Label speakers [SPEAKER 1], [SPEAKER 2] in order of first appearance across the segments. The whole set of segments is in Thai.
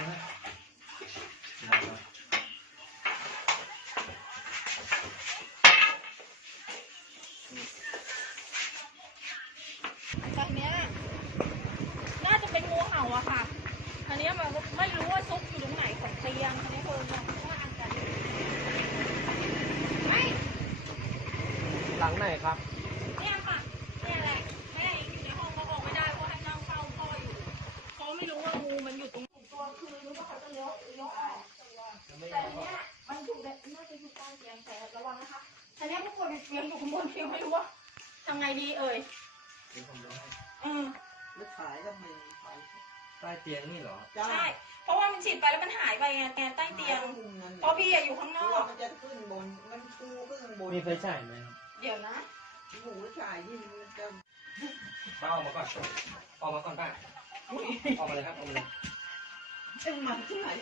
[SPEAKER 1] แบบนี้น่าจะเป็นงูเห่าอะค่ะอันนี้มันไม่รู้ว่าซุกอยู่ตรงไหนของเตียงอันนี้เพิ่มว่าอันกันไม่
[SPEAKER 2] หลังไหนครับ
[SPEAKER 1] เนี่ยค่ะเนี่ยแหละแม่อยู่ในห้องเขาออกไม่ได้เพราะให้นั่งเฝ้าพ่ออยู่เขาไม่รู้ว่างูมันอยู่ตรงตัวคือรู้ว่าเขาจะเลี้ยวออกแต่เนี่ยมันอยู่แบบน่าจะอยู่ใต้เตียงแต่ระวังนะคะแต่เนี่ยผู้ป่วยเตียงอยู่ข้างบนเตียงไม่รู้ว่าทำไงดีเอ่ย
[SPEAKER 3] แล้วขายก็มีขาย
[SPEAKER 2] ใต้เตียงนี่เหรอ
[SPEAKER 1] ใช่เพราะว่ามันฉีดไปแล้วมันหายไปไงแต่ใต้เตียงเพราะพี่อยู่ข้างนอก
[SPEAKER 3] มันจะขึ้นบนมันฟูขึ้นบน
[SPEAKER 2] มีไฟฉายไหมครับ
[SPEAKER 1] เดี๋ยวนะ
[SPEAKER 3] หมูฉายที่มันจะ
[SPEAKER 2] ป้าออกมาก่อนออกมาก่อนป้าออกมาเลยครับออกมาเลย
[SPEAKER 3] เป็นมันที่ไหน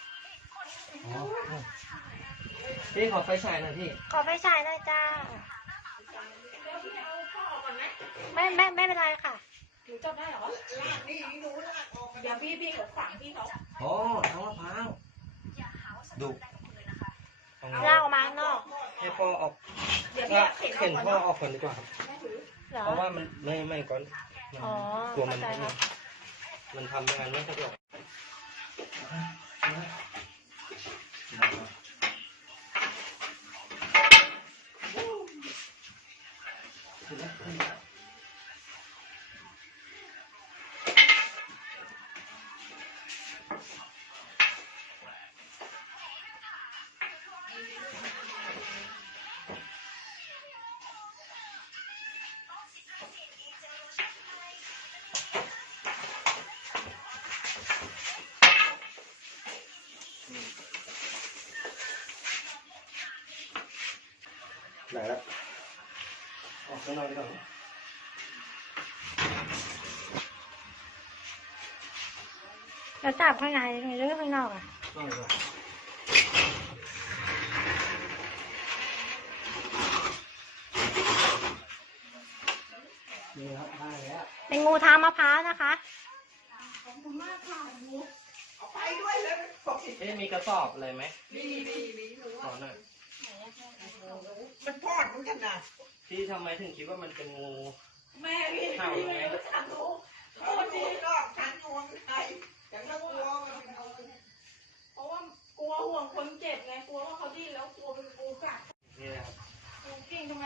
[SPEAKER 2] พี่ขอไฟฉายหน่อยพี่
[SPEAKER 4] ขอไฟฉายหน่อยจ้า
[SPEAKER 1] แล้วพี่เอาพ่อออกก่อนไหม
[SPEAKER 4] ไม่เป็นไรค่ะ
[SPEAKER 1] หนูจับได้เหรอ
[SPEAKER 3] ลากนี่หนูลากออก
[SPEAKER 1] เดี๋ยวพี่เขาขวางพี่เขา
[SPEAKER 2] โอ้ท้องมะพร้าวดุ
[SPEAKER 4] ลากออกมาข้างนอก
[SPEAKER 2] ให้พ่อออก
[SPEAKER 1] เดี๋ยวพี่
[SPEAKER 2] เข็นพ่อออกก่อนดีกว่าครับเพราะว่ามันไม่ก่อนตัวมันทำงานไม่สะดวกไหนละออกข้างนอกดีกว่า
[SPEAKER 4] แล้วจับข้างในหรือข้างนอกอ่ะ
[SPEAKER 2] นี่ครับได้แล้ว
[SPEAKER 4] เป็นงูทางมะพร้าวนะคะ
[SPEAKER 1] ขอบคุณมากค่ะงู
[SPEAKER 3] เอาไปด้วยเลย
[SPEAKER 2] มีกระสอบอะไรไหม
[SPEAKER 3] มีหนู
[SPEAKER 2] ขอหน่อย
[SPEAKER 3] มันพอดเหมือนกันนะ
[SPEAKER 2] พี่ทำไมถึงคิดว่ามันเป็นงู
[SPEAKER 1] แม่พี่ไม่รู้ทางรู้
[SPEAKER 3] โอ้ดีก็ฉันงงไงอย่างนั้นกลัวมันเอา
[SPEAKER 1] เพราะว่ากลัวห่วงคนเจ็บไงกลัวว่าเขาดิ้นแล้วกลัวเป็นงูกัด
[SPEAKER 2] นี่นะครับ
[SPEAKER 1] งูกิ้งทำไม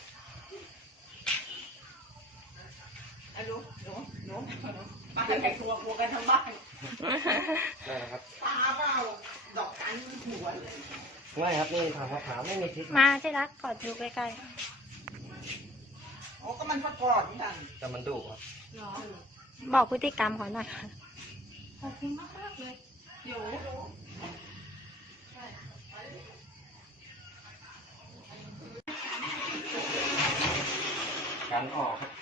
[SPEAKER 3] หนู
[SPEAKER 1] ป้าแต่กลัวกันทั้งบ้าน
[SPEAKER 2] ได้ครับ
[SPEAKER 3] ตาเปล่าดอกกันหัวเลย
[SPEAKER 2] ไม่ครับนี่ทางมะพร้าวไม่มีพิษ
[SPEAKER 4] มาที่รักกอดดูใกล้
[SPEAKER 3] ๆโอ้ก็มันประกอบเหมือนกัน
[SPEAKER 2] แต่มันดุครับ
[SPEAKER 4] บอกพฤติกรรมเขาหน่อย
[SPEAKER 1] ขอบคุณมากเลยเดี๋ยว
[SPEAKER 2] การออกครับ